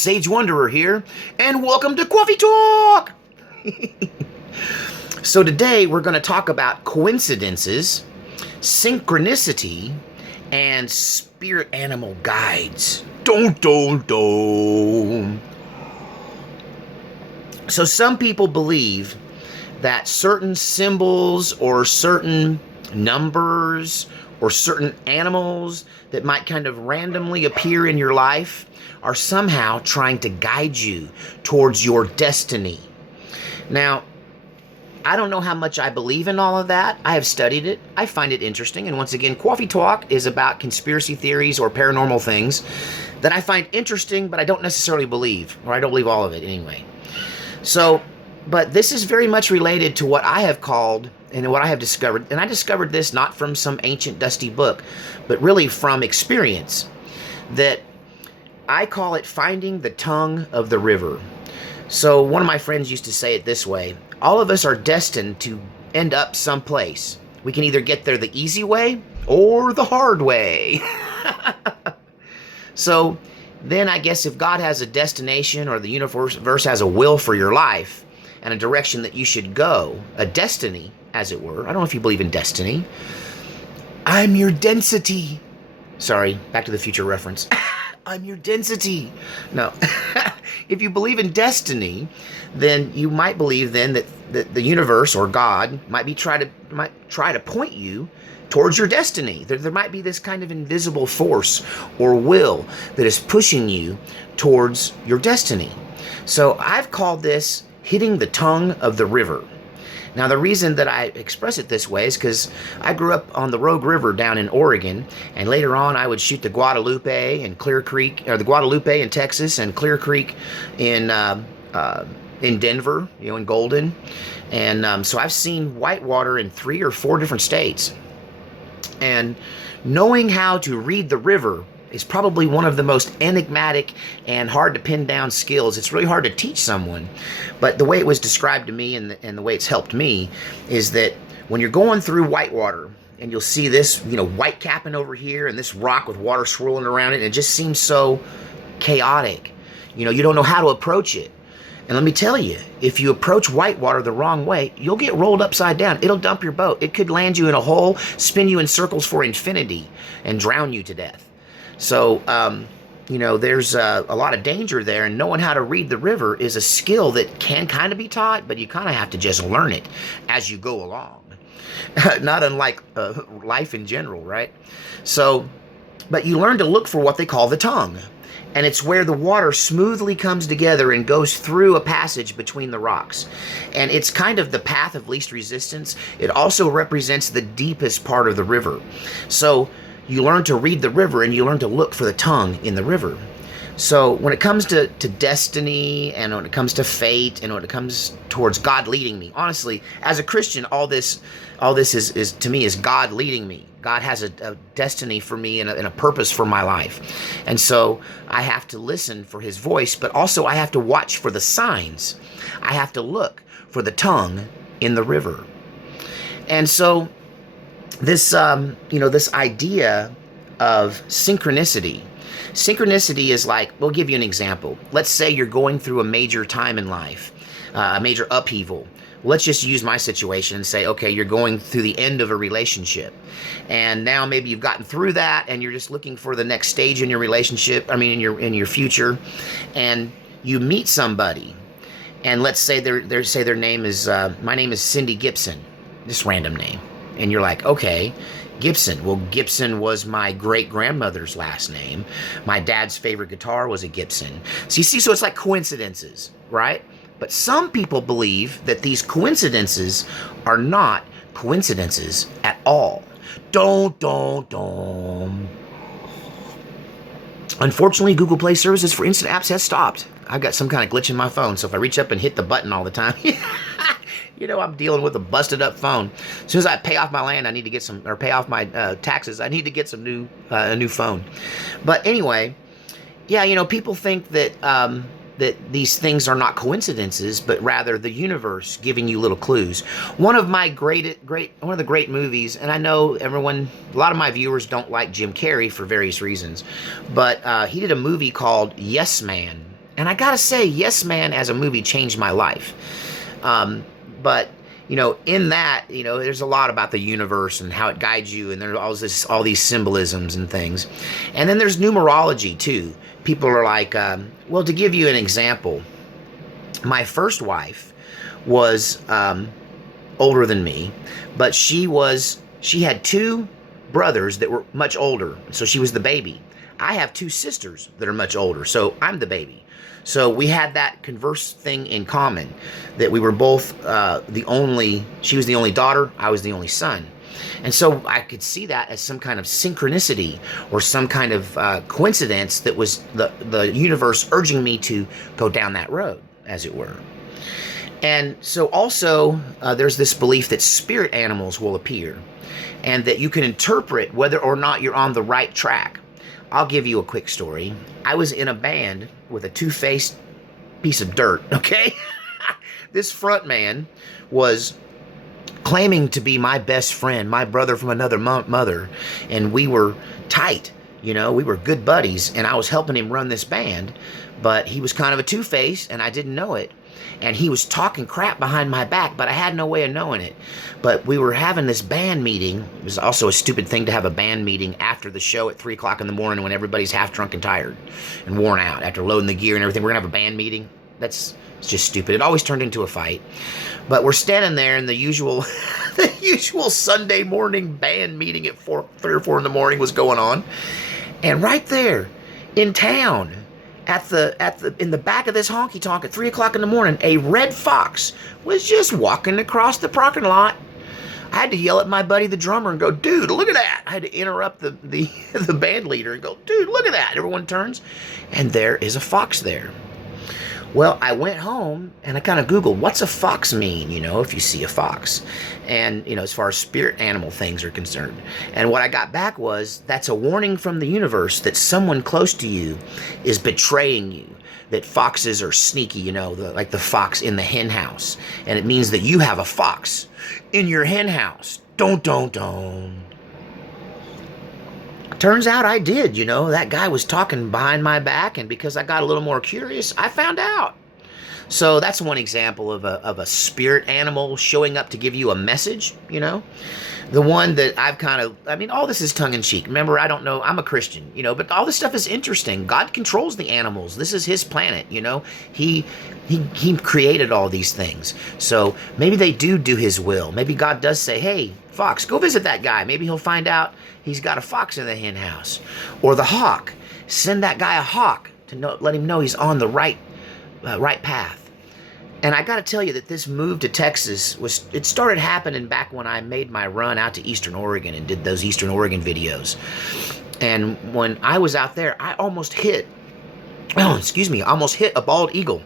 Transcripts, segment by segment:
Sage Wanderer here, and welcome to Coffee Talk! So today we're going to talk about coincidences, synchronicity, and spirit animal guides. Dun. So some people believe that certain symbols or certain numbers or certain animals that might kind of randomly appear in your life are somehow trying to guide you towards your destiny. Now, I don't know how much I believe in all of that. I have studied it. I find it interesting. And once again, Coffee Talk is about conspiracy theories or paranormal things that I find interesting, but I don't necessarily believe, or I don't believe all of it anyway. So, but this is very much related to what I have called and what I have discovered. And I discovered this not from some ancient dusty book, but really from experience, that I call it finding the tongue of the river. So one of my friends used to say it this way: all of us are destined to end up someplace. We can either get there the easy way or the hard way. So then I guess if God has a destination, or the universe has a will for your life and a direction that you should go, a destiny, as it were. I don't know if you believe in destiny. I'm your density. Sorry, Back to the Future reference. I'm your density. No. If you believe in destiny, then you might believe then that the universe or God might try to point you towards your destiny. There might be this kind of invisible force or will that is pushing you towards your destiny. So I've called this hitting the tongue of the river. Now, the reason that I express it this way is because I grew up on the Rogue River down in Oregon, and later on I would shoot the Guadalupe and Clear Creek, or the Guadalupe in Texas and Clear Creek in Denver, in Golden. And so I've seen whitewater in 3 or 4 different states. And knowing how to read the river is probably one of the most enigmatic and hard to pin down skills. It's really hard to teach someone. But the way it was described to me and the way it's helped me is that when you're going through whitewater and you'll see this, white capping over here and this rock with water swirling around it, and it just seems so chaotic. You don't know how to approach it. And let me tell you, if you approach whitewater the wrong way, you'll get rolled upside down. It'll dump your boat. It could land you in a hole, spin you in circles for infinity, and drown you to death. So, there's a lot of danger there, and knowing how to read the river is a skill that can kind of be taught, but you kind of have to just learn it as you go along. Not unlike life in general, right? So, but you learn to look for what they call the tongue. And it's where the water smoothly comes together and goes through a passage between the rocks. And it's kind of the path of least resistance. It also represents the deepest part of the river. So you learn to read the river, and you learn to look for the tongue in the river. So when it comes to destiny, and when it comes to fate, and when it comes towards God leading me, honestly, as a Christian, all this is to me is God leading me. God has a destiny for me and a purpose for my life. And so I have to listen for his voice, but also I have to watch for the signs. I have to look for the tongue in the river. And so this, this idea of synchronicity. Synchronicity is like, we'll give you an example. Let's say you're going through a major time in life, a major upheaval. Let's just use my situation and say, okay, you're going through the end of a relationship. And now maybe you've gotten through that, and you're just looking for the next stage in your relationship, in your future. And you meet somebody, and let's say their name is, my name is Cindy Gibson, just random name. And you're like, okay, Gibson. Well, Gibson was my great-grandmother's last name. My dad's favorite guitar was a Gibson. So you see, so it's like coincidences, right? But some people believe that these coincidences are not coincidences at all. Unfortunately, Google Play services for instant apps has stopped. I've got some kind of glitch in my phone, so if I reach up and hit the button all the time, I'm dealing with a busted up phone. As soon as I pay off my land, I need to get some, or pay off my taxes, I need to get a new phone. But anyway, yeah, people think that that these things are not coincidences, but rather the universe giving you little clues. One of the great movies, and I know a lot of my viewers don't like Jim Carrey for various reasons, but he did a movie called Yes Man. And I gotta say, Yes Man as a movie changed my life. But in that, there's a lot about the universe and how it guides you, and there's all these symbolisms and things. And then there's numerology too. People are like, well, to give you an example, my first wife was older than me, but she had two brothers that were much older, so she was the baby. I have two sisters that are much older, so I'm the baby. So we had that converse thing in common, that we were both she was the only daughter, I was the only son. And so I could see that as some kind of synchronicity or some kind of coincidence that was the universe urging me to go down that road, as it were. And so also there's this belief that spirit animals will appear and that you can interpret whether or not you're on the right track. I'll give you a quick story. I was in a band with a two-faced piece of dirt, okay? This front man was claiming to be my best friend, my brother from another mother, and we were tight, we were good buddies, and I was helping him run this band, but he was kind of a two-face, and I didn't know it. And he was talking crap behind my back, but I had no way of knowing it. But we were having this band meeting. It was also a stupid thing to have a band meeting after the show at 3 o'clock in the morning when everybody's half drunk and tired and worn out after loading the gear and everything. We're going to have a band meeting. It's just stupid. It always turned into a fight. But we're standing there in the usual Sunday morning band meeting at 3 or 4 in the morning was going on. And right there in town, in the back of this honky tonk at 3 o'clock in the morning, a red fox was just walking across the parking lot. I had to yell at my buddy, the drummer, and go, dude, look at that. I had to interrupt the band leader and go, dude, look at that. Everyone turns, and there is a fox there. Well, I went home and I kind of Googled, what's a fox mean, if you see a fox? And, as far as spirit animal things are concerned. And what I got back was, that's a warning from the universe that someone close to you is betraying you. That foxes are sneaky, like the fox in the hen house. And it means that you have a fox in your hen house. Don't. Turns out I did, that guy was talking behind my back, and because I got a little more curious, I found out. So that's one example of a spirit animal showing up to give you a message, The one that all this is tongue-in-cheek. Remember, I don't know, I'm a Christian, but all this stuff is interesting. God controls the animals. This is his planet, He created all these things. So maybe they do his will. Maybe God does say, hey, fox, go visit that guy. Maybe he'll find out he's got a fox in the hen house. Or the hawk. Send that guy a hawk to let him know he's on the right path. And I got to tell you that this move to Texas it started happening back when I made my run out to Eastern Oregon and did those Eastern Oregon videos. And when I was out there, I almost hit a bald eagle.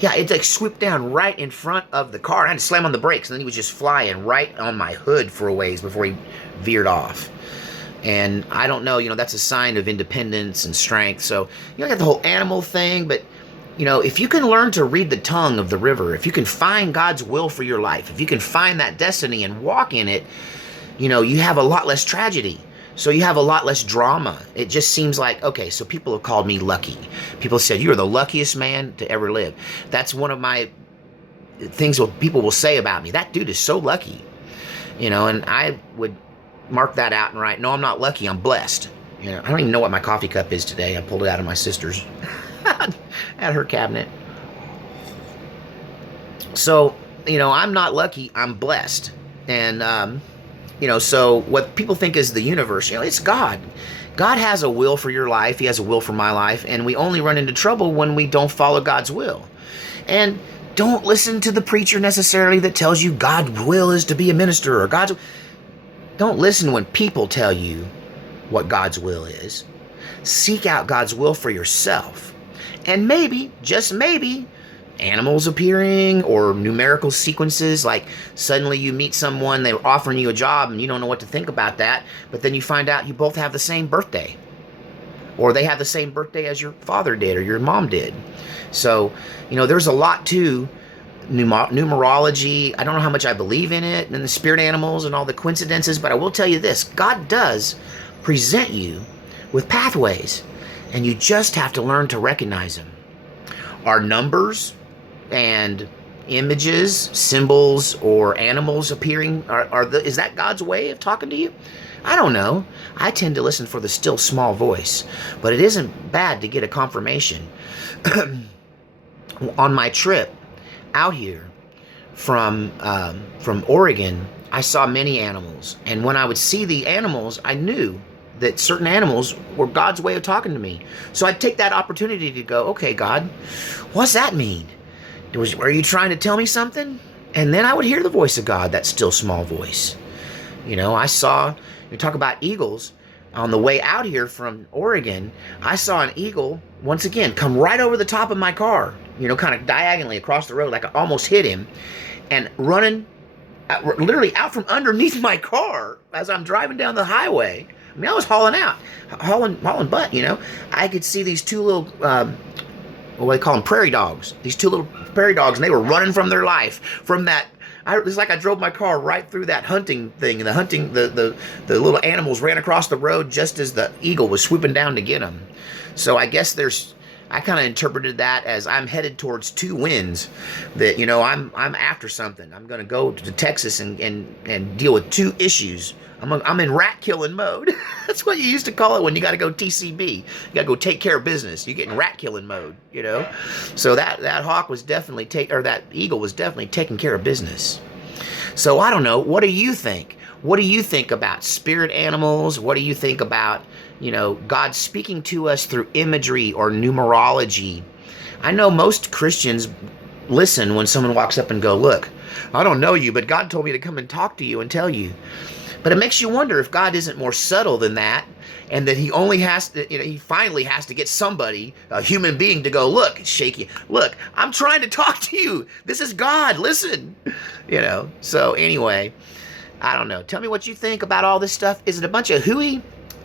Yeah, it like swooped down right in front of the car. I had to slam on the brakes, and then he was just flying right on my hood for a ways before he veered off. And I don't know, that's a sign of independence and strength. So, I got the whole animal thing, but, if you can learn to read the tongue of the river, if you can find God's will for your life, if you can find that destiny and walk in it, you have a lot less tragedy. So you have a lot less drama. It just seems like, okay, so people have called me lucky. People said, you're the luckiest man to ever live. That's one of my things people will say about me. That dude is so lucky. And I would mark that out and write, no, I'm not lucky, I'm blessed. I don't even know what my coffee cup is today. I pulled it out of my sister's at her cabinet. So, I'm not lucky, I'm blessed. And, so what people think is the universe, it's God. God has a will for your life. He has a will for my life. And we only run into trouble when we don't follow God's will. And don't listen to the preacher necessarily that tells you God's will is to be a minister or Don't listen when people tell you what God's will is. Seek out God's will for yourself. And maybe, just maybe, animals appearing or numerical sequences, like suddenly you meet someone, they're offering you a job and you don't know what to think about that, but then you find out you both have the same birthday. Or they have the same birthday as your father did or your mom did. So, there's a lot to numerology. I don't know how much I believe in it and the spirit animals and all the coincidences, but I will tell you this, God does present you with pathways, and you just have to learn to recognize them. Are numbers and images, symbols, or animals appearing, is that God's way of talking to you? I don't know. I tend to listen for the still small voice, but it isn't bad to get a confirmation. On my trip out here from Oregon, I saw many animals, and when I would see the animals, I knew that certain animals were God's way of talking to me. So I'd take that opportunity to go, okay, God, what's that mean? Were you trying to tell me something? And then I would hear the voice of God, that still small voice. You talk about eagles. On the way out here from Oregon, I saw an eagle, once again, come right over the top of my car, kind of diagonally across the road, like I almost hit him, and running literally out from underneath my car as I'm driving down the highway. I mean, I was hauling butt, I could see these two little, what do they call them, prairie dogs. These two little prairie dogs, and they were running from their life, from that. It's like I drove my car right through that hunting thing, and the little animals ran across the road just as the eagle was swooping down to get them. So I guess I kind of interpreted that as I'm headed towards two wins, that, I'm after something. I'm going to go to Texas and deal with two issues. I'm in rat killing mode. That's what you used to call it when you got to go TCB. You got to go take care of business. You get in rat killing mode, So that hawk was definitely that eagle was definitely taking care of business. So I don't know. What do you think? What do you think about spirit animals? What do you think about, God speaking to us through imagery or numerology? I know most Christians listen when someone walks up and go, look, I don't know you, but God told me to come and talk to you and tell you. But it makes you wonder if God isn't more subtle than that, and that he only has to, he finally has to get somebody, a human being, to go, look, shaky, look, I'm trying to talk to you. This is God, listen. So anyway, I don't know. Tell me what you think about all this stuff. Is it a bunch of hooey?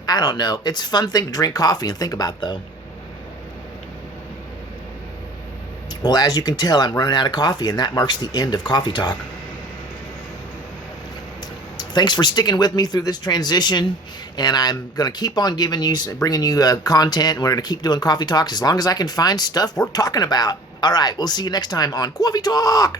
I don't know. It's a fun thing to drink coffee and think about, though. Well, as you can tell, I'm running out of coffee, and that marks the end of Coffee Talk. Thanks for sticking with me through this transition, and I'm going to keep on bringing you content, and we're going to keep doing Coffee Talks as long as I can find stuff worth talking about. All right, we'll see you next time on Coffee Talk.